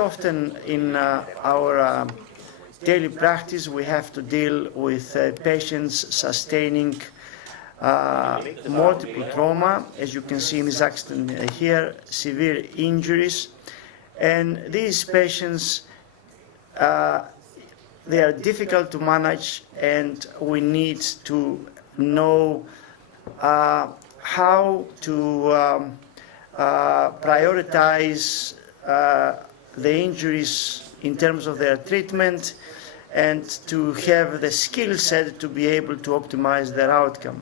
often in our daily practice we have to deal with patients sustaining multiple trauma, as you can see in this accident here, severe injuries. And these patients, they are difficult to manage, and we need to know how to prioritize the injuries in terms of their treatment and to have the skill set to be able to optimize their outcome.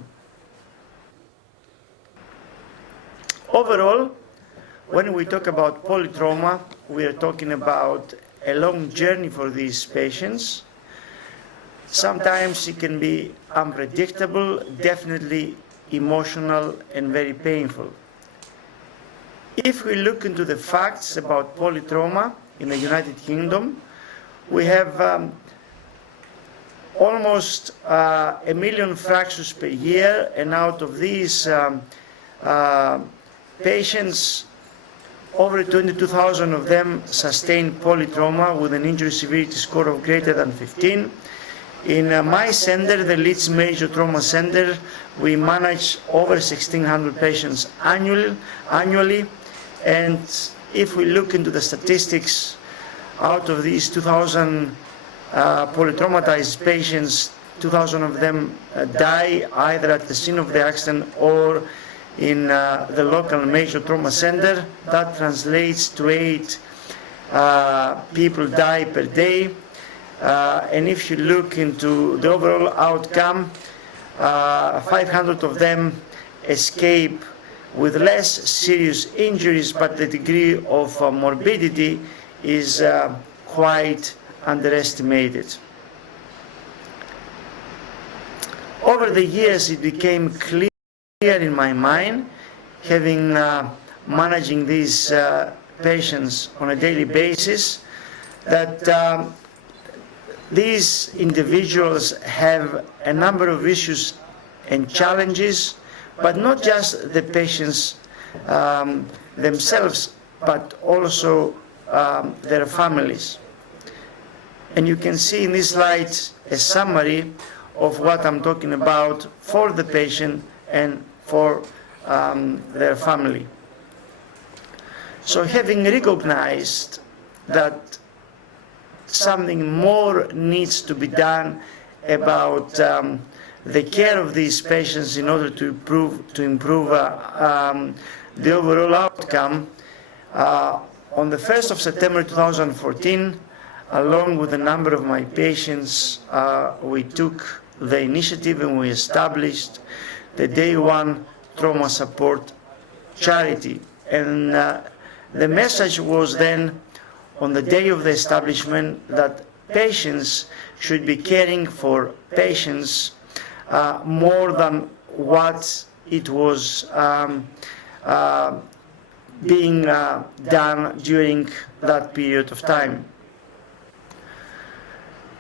Overall, when we talk about polytrauma, we are talking about a long journey for these patients. Sometimes it can be unpredictable, definitely emotional and very painful. If we look into the facts about polytrauma in the United Kingdom, we have almost 1 million fractures per year, and out of these patients, over 22,000 of them sustain polytrauma with an injury severity score of greater than 15. In my center, the Leeds Major Trauma Center, we manage over 1,600 patients annually. And if we look into the statistics, out of these 2,000 polytraumatized patients, 2,000 of them die either at the scene of the accident or in the local major trauma center. That translates to 8 people die per day. And if you look into the overall outcome, 500 of them escape with less serious injuries, but the degree of morbidity is quite underestimated. Over the years, it became clear in my mind, having managing these patients on a daily basis, that these individuals have a number of issues and challenges, but not just the patients themselves, but also their families. And you can see in this slide a summary of what I'm talking about for the patient and for their family. So having recognized that something more needs to be done about the care of these patients in order to improve the overall outcome, on the 1st of September 2014, along with a number of my patients, we took the initiative and we established the Day One Trauma Support Charity. And the message was then, on the day of the establishment, that patients should be caring for patients more than what it was being done during that period of time.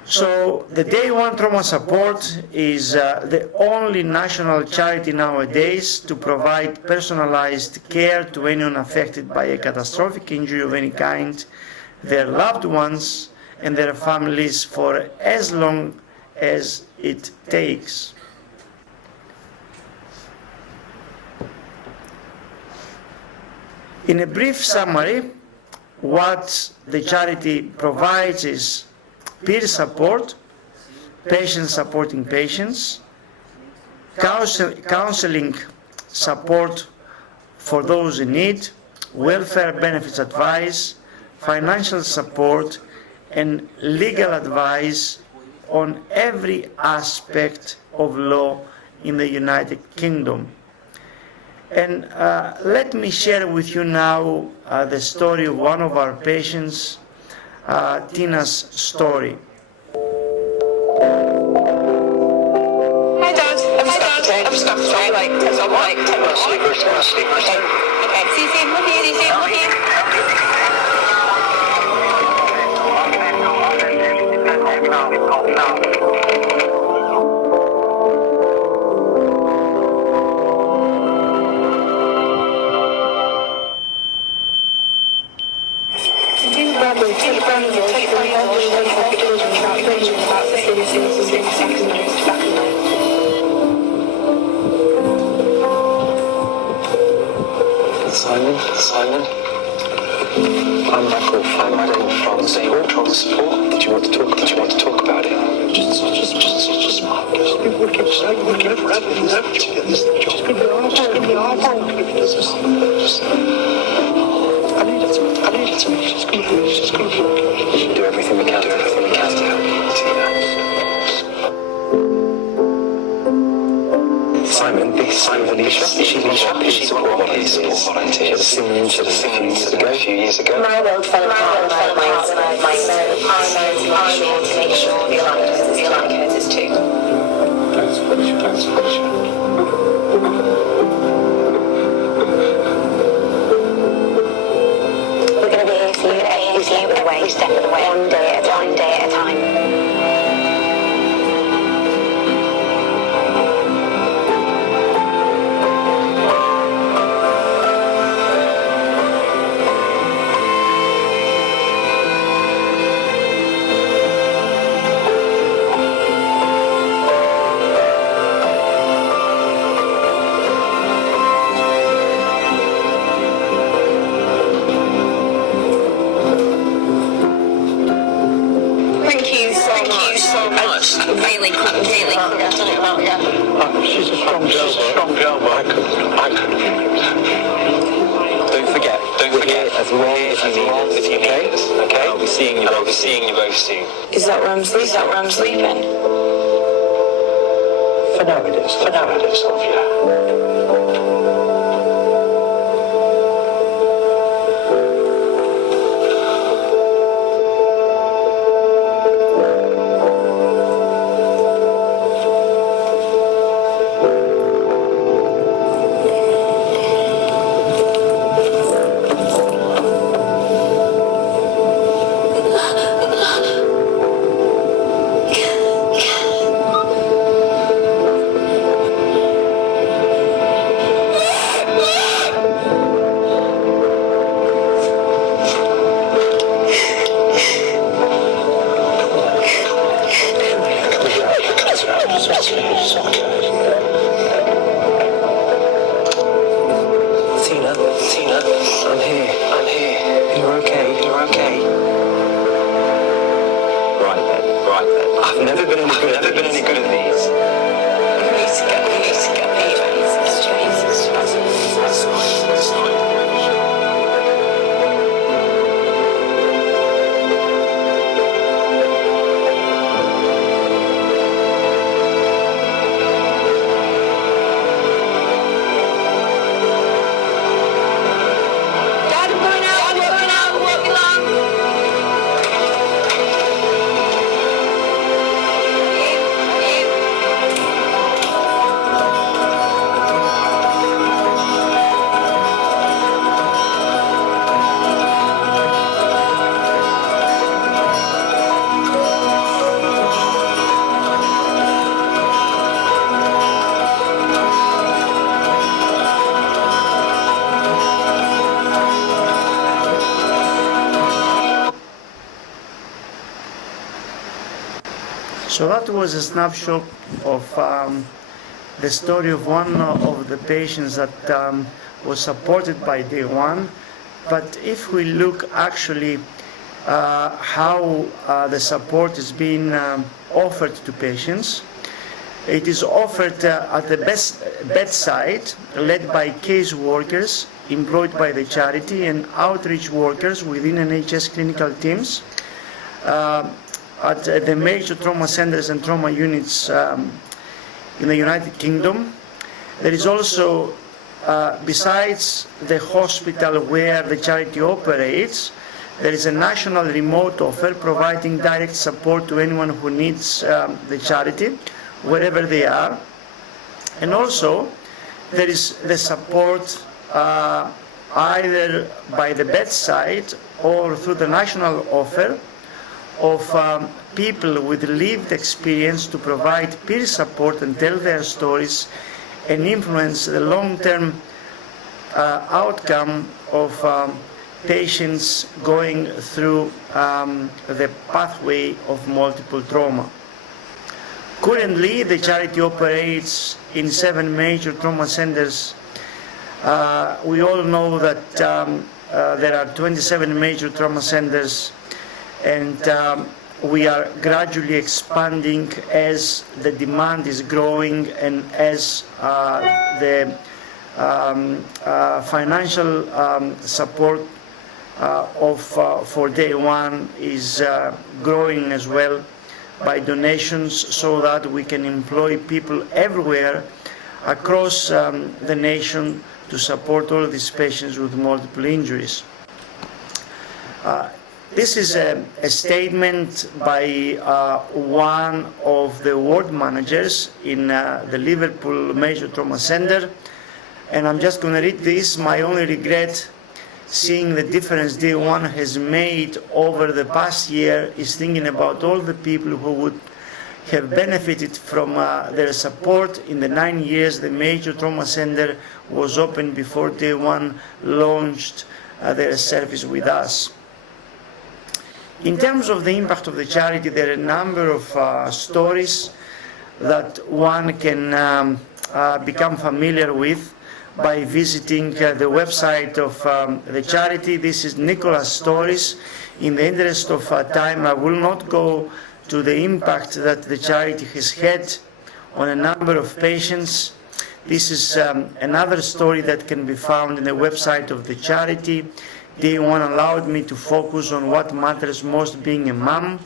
So the Day One Trauma Support is the only national charity nowadays to provide personalized care to anyone affected by a catastrophic injury of any kind, their loved ones and their families, for as long as it takes. In a brief summary, what the charity provides is peer support, patients supporting patients, counseling support for those in need, welfare benefits advice, financial support, and legal advice on every aspect of law in the United Kingdom. And let me share with you now the story of one of our patients, Tina's story. Hi, Dad. I'm stuck. Like, because I'm like, okay, see, look here. shoulder support. Did you want to talk about it? Just smile. We'll keep saying we'll keep forever. It's going to be hard. It's going to be hard. I need it to be. She's going to be okay. Do everything we can. To help you, Tina. Simon, Alicia. Is she one of his volunteers? She had a similar incident a few years ago. My world fell apart when I to make sure the alignment is too. Thanks, Alicia. We're going to be here for you every step of the way, one day at a time. Really cool. She's a strong girl, but I couldn't. Don't forget, as long as you need us, okay? I'll be seeing you both soon. Is that where I'm sleeping? For now it is, Sylvia. Tina, I'm here. You're okay. Right then. I've never been any good at these. We need to get So that was a snapshot of the story of one of the patients that was supported by day one. But if we look actually how the support is being offered to patients, it is offered at the bedside, led by case workers employed by the charity and outreach workers within NHS clinical teams at the major trauma centers and trauma units in the United Kingdom. There is also, besides the hospital where the charity operates, there is a national remote offer providing direct support to anyone who needs the charity, wherever they are. And also, there is the support either by the bedside or through the national offer of people with lived experience to provide peer support and tell their stories and influence the long-term outcome of patients going through the pathway of multiple trauma. Currently, the charity operates in 7 major trauma centers. We all know that there are 27 major trauma centers and we are gradually expanding as the demand is growing and as the financial support for Day One is growing as well by donations, so that we can employ people everywhere across the nation to support all these patients with multiple injuries. This is a statement by one of the ward managers in the Liverpool Major Trauma Center, and I'm just going to read this. My only regret seeing the difference Day One has made over the past year is thinking about all the people who would have benefited from their support in the 9 years the Major Trauma Center was open before Day One launched their service with us. In terms of the impact of the charity, there are a number of stories that one can become familiar with by visiting the website of the charity. This is Nicholas' stories. In the interest of time, I will not go to the impact that the charity has had on a number of patients. This is another story that can be found in the website of the charity. Day One allowed me to focus on what matters most, being a mom.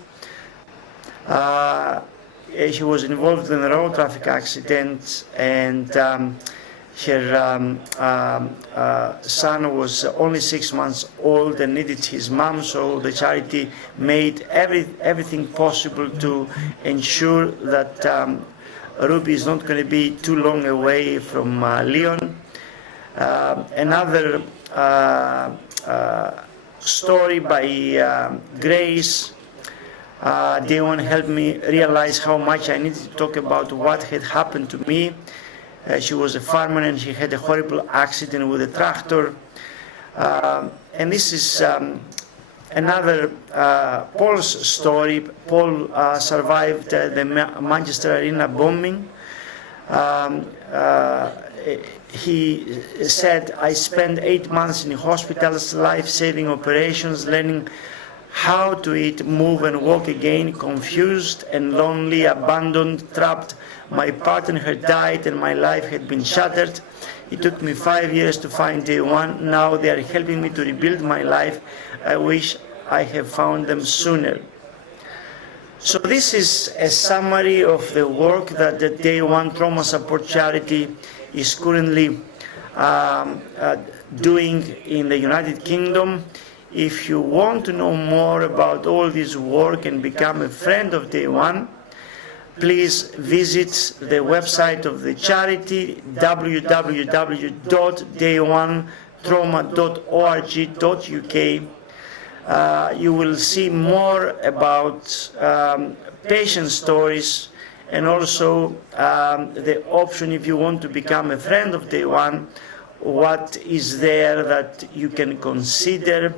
She was involved in a road traffic accident, and her son was only 6 months old and needed his mom, so the charity made everything possible to ensure that Ruby is not going to be too long away from Leon. Another story by Grace. Day One helped me realize how much I needed to talk about what had happened to me. She was a farmer and she had a horrible accident with a tractor. And this is another Paul's story. Paul survived the Manchester Arena bombing. He said, I spent 8 months in hospitals, life-saving operations, learning how to eat, move and walk again, confused and lonely, abandoned, trapped. My partner had died and my life had been shattered. It took me 5 years to find Day One. Now they are helping me to rebuild my life. I wish I had found them sooner. So this is a summary of the work that the Day One Trauma Support Charity is currently doing in the United Kingdom. If you want to know more about all this work and become a friend of Day One, please visit the website of the charity, www.dayonetrauma.org.uk. You will see more about patient stories, and also the option, if you want to become a friend of Day One, what is there that you can consider,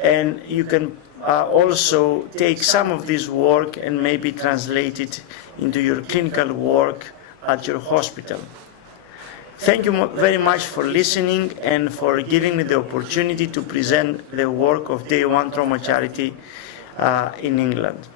and you can also take some of this work and maybe translate it into your clinical work at your hospital. Thank you very much for listening and for giving me the opportunity to present the work of Day One Trauma Charity in England.